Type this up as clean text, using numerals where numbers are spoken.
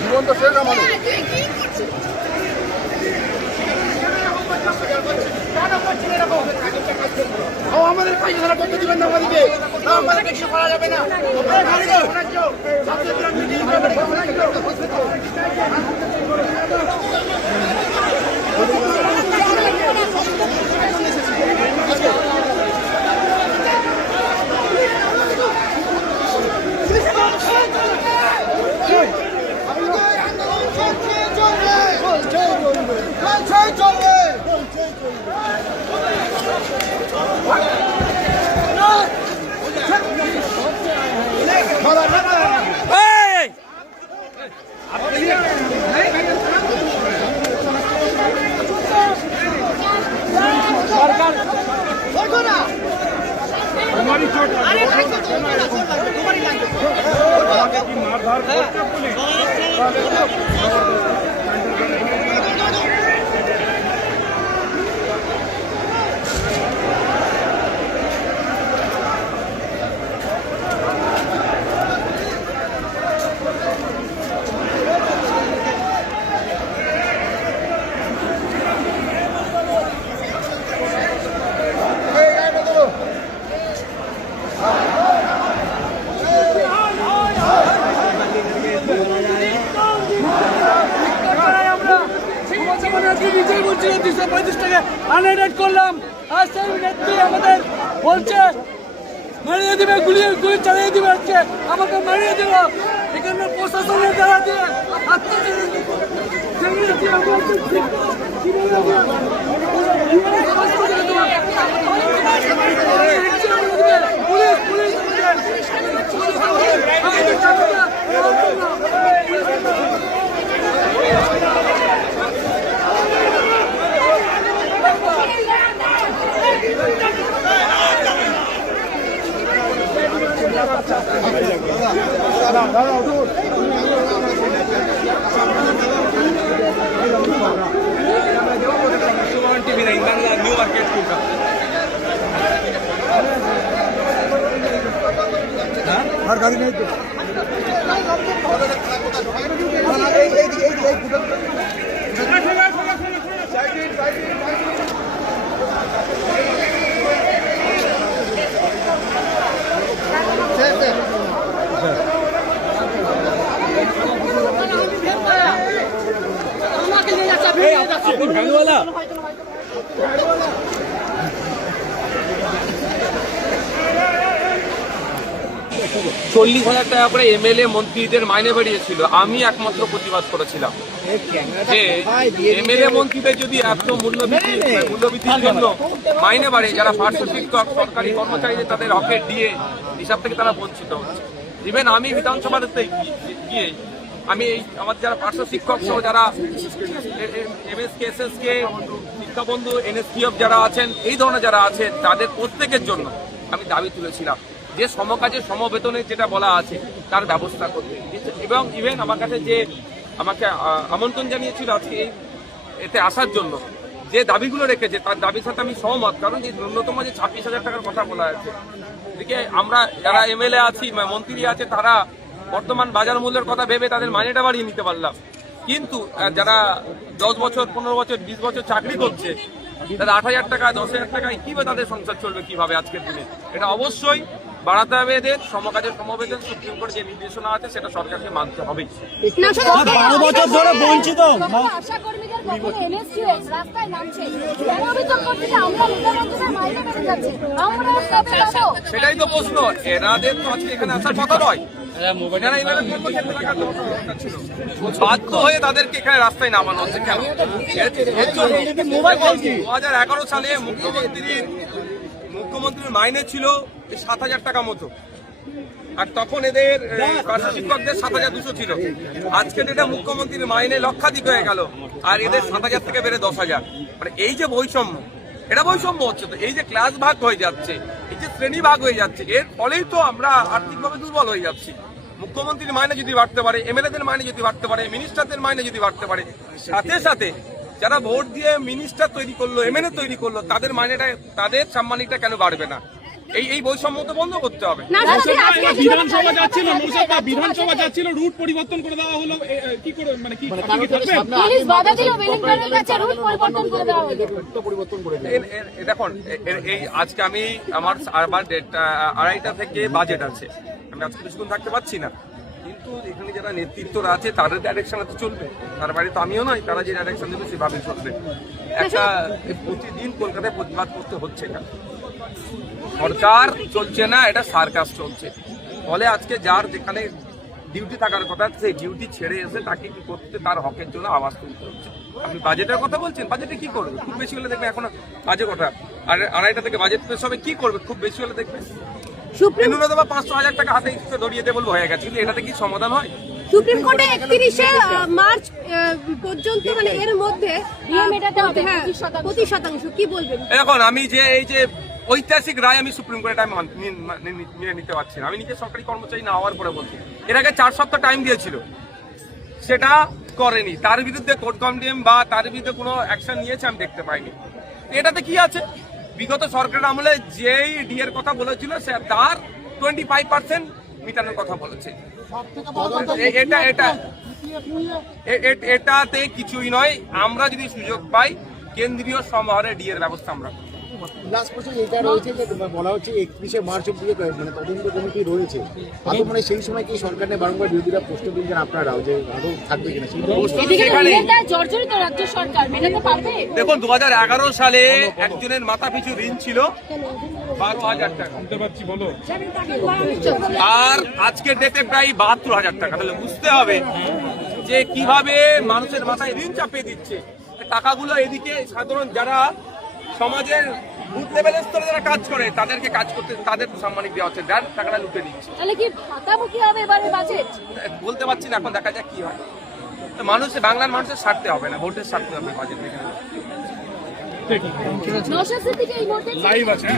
জীবন তো শেষ আমাদের। আমাদের কাজ ধরা করতে দিবেন না, আমাদেরকে আমাদেরকে কিছু করা যাবে না। করলাম আর সেই নেত্রী আমাদের বলছে মারিয়ে দিবে, গুলি চালিয়ে দিবে, আজকে আমাকে মারিয়ে দেবো। এখানে প্রশাসনের দ্বারা দিয়ে আর গাড়ি নেই তো। ভ্যানওয়ালা 40,000 টাকা করে এমএলএ মন্ত্রীদের মাইনে বাড়িয়েছিল। আমি একমাত্র প্রতিবাদ করেছিলাম যে এমএলএ মন্ত্রীদের যদি এত মূল্যবৃদ্ধির জন্য মাইনে বাড়ে, যারা পার্শ্ব শিক্ষক সরকারি কর্মচারীদের তাদের হকের দিয়ে হিসাব থেকে তারা বঞ্চিত হচ্ছে। ইভেন আমি বিধানসভাতে গিয়ে আমি আমাদের যারা পার্শ্ব শিক্ষক সহ যারা এমএসকে এসএসকে শিক্ষাবন্ধু এনএসপিএফ যারা আছেন, এই ধরনের যারা আছেন, তাদের প্রত্যেকের জন্য আমি দাবি তুলেছিলাম যে সমকাজে সমবেতনে যেটা বলা আছে তার ব্যবস্থা করতে। এবং ইভেন আমার কাছে যে আমাকে আমন্ত্রণ জানিয়েছিল আজকে এতে আসার জন্য, যে দাবিগুলো রেখেছে তার দাবির সাথে আমি সহমত। কারণ যে ন্যূনতম যে 26,000 টাকার কথা বলা আছে, এদিকে আমরা যারা এমএলএ আছি, মন্ত্রী আছে, তারা বর্তমান বাজার মূল্যের কথা ভেবে তাদের মাইনেটা বাড়িয়ে নিতে পারলাম। কিন্তু যারা 10 বছর 15 বছর 20 বছর চাকরি করছে, তারা 8,000 টাকা 10,000 টাকায় কিভাবে তাদের সংসার চলবে, কিভাবে আজকের দিনে? এটা অবশ্যই বাড়াতে হবে। এদের সমকাজের সমবেতন সুপ্রিম কোর্ট যে নির্দেশনা আছে সেটা সরকারকে মানতে হবে। 12 বছর ধরে বঞ্চিত সেটাই তো প্রশ্ন। এনাদের তো আজকে এখানে আসার কথা নয়, বাধ্য হয়ে তাদেরকে এখানে রাস্তায় নামানো হচ্ছে। কেন? 2011 সালে মুখ্যমন্ত্রীর মাইনে ছিল 7,000 টাকা মতো, আর তখন এদের পার্শ্ব শিক্ষকদের 7,200 ছিল। আজকে এটা মুখ্যমন্ত্রীর মাইনে লক্ষাধিক হয়ে গেল, আর এদের 7,000 থেকে বেড়ে 10,000। মানে এই যে বৈষম্য, এটা বৈষম্য হচ্ছে। তো এই যে ক্লাস ভাগ হয়ে যাচ্ছে, এই যে শ্রেণী ভাগ হয়ে যাচ্ছে, এর ফলেই তো আমরা আর্থিকভাবে দুর্বল হয়ে যাচ্ছি। মুখ্যমন্ত্রীর মাইনে যদি বাড়তে পারে, এমএলএদের মাইনে যদি বাড়তে পারে, মিনিস্টারদের মাইনে যদি বাড়তে পারে, সাথে সাথে যারা ভোট দিয়ে মিনিস্টার তৈরি করলো, এমএলএ তৈরি করলো, তাদের মাইনেটা, তাদের সাম্মানিকটা কেন বাড়বে না? এই বৈষম্য তো বন্ধ করতে হবে। বিধানসভা যাচ্ছিল রুট পরিবর্তন করে দেওয়া হলো, কি করে মানে কি পুলিশ বাধা দিল, বেলিংটনের কাছে রুট পরিবর্তন করে দেওয়া হলো। দেখুন, এই আজকে আমি আমার 2:30 থেকে বাজেট আছে, আমি আজকে কিছুক্ষণ থাকতে পারছি না, কিন্তু এখানে যারা নেতৃত্বরা আছে তাদের ডাইরেকশনে তো চলবে, তার বাইরে তো আমিও নয়, তারা যে ডাইরেকশন দেবে সেভাবে চলবে। একটা প্রতিদিন কলকাতায় প্রতিবাদ করতে হচ্ছে না, সরকার চলছে না, এটা সার্কাস চলছে। ফলে আজকে যার যেখানে ডিউটি থাকার কথা সেই ডিউটি ছেড়ে এসে তাকে কি করতে, তার হকের জন্য আওয়াজ তুলতে হচ্ছে। আপনি বাজেটের কথা বলছেন, বাজেটে কি করবে? খুব বেশি হলে দেখবেন, এখন বাজে কথা আর 2:30 থেকে বাজেট পেশ হবে, কি করবে? খুব বেশি হলে দেখবেন ন্যূনতম 500,000 টাকা হাতে ধরিয়ে দেবো হয়ে গেছে, কিন্তু এটাতে কি সমাধান হয়? সুপ্রিম কোর্টে 31শে মার্চ পর্যন্ত, মানে এর মধ্যে মেটাতে হবে 25%। কি বলবেন? এখন আমি যে এই যে ঐতিহাসিক রায় আমি সুপ্রিম কোর্টে মেনে নিতে পারছি না। আমি নিজে সরকারি কর্মচারী না হওয়ার পরে বলছি, এর আগে 4 সপ্তাহ টাইম দিয়েছিল, সেটা করেনি, তার বিরুদ্ধে কোর্ট কমপ্লেন বা তার বিরুদ্ধে কোনো অ্যাকশন নিয়েছে আমি দেখতে পাইনি। এটাতে কি আছে? বিগত সরকারের আমলে যেই ডিএর কথা বলেছিল সে তার 25% মিটানোর কথা বলেছে। এটাতে কিছুই নয়, আমরা যদি সুযোগ পাই কেন্দ্রীয় সমহারে ডিএর ব্যবস্থা আমরা করব। লাস্ট কোশ্চেন এটা রয়েছে যে বলা হচ্ছে 31শে মার্চ অব্দি মানে তদন্ত কমিটি রয়েছে, আদৌ মানে সেই সময় কি সরকারের বারংবার বিরোধীরা প্রশ্ন তুলছেন আপনারাও যে আদৌ থাকবে কিনা? জর্জরিত রাজ্য সরকার মেটাতে পারবে? দেখুন, 2011 সালে একজনের মাথা পিছু ঋণ ছিল 12,000 টাকা, আর আজকের ডেটে প্রায় 72,000 টাকা। তাহলে বুঝতে হবে যে কিভাবে মানুষের মাথায় ঋণ চাপিয়ে দিচ্ছে। টাকাগুলো এদিকে সাধারণ যারা সমাজের বুথ লেভেলের স্তরে যারা কাজ করে তাদেরকে কাজ করতে, তাদের সাম্মানিক দেওয়া হচ্ছে, যার টাকাটা লুটে দিচ্ছে। তাহলে কি ভাতামুখী হবে এবারে বাজেট? বলতে পারছি না, এখন দেখা যাক কি হয়। বাংলার মানুষের স্বার্থে হবে না, ভোটের স্বার্থে হবে বাজেট। নওশাদ সিদ্দিকী এই মুহূর্তে লাইভ আছে।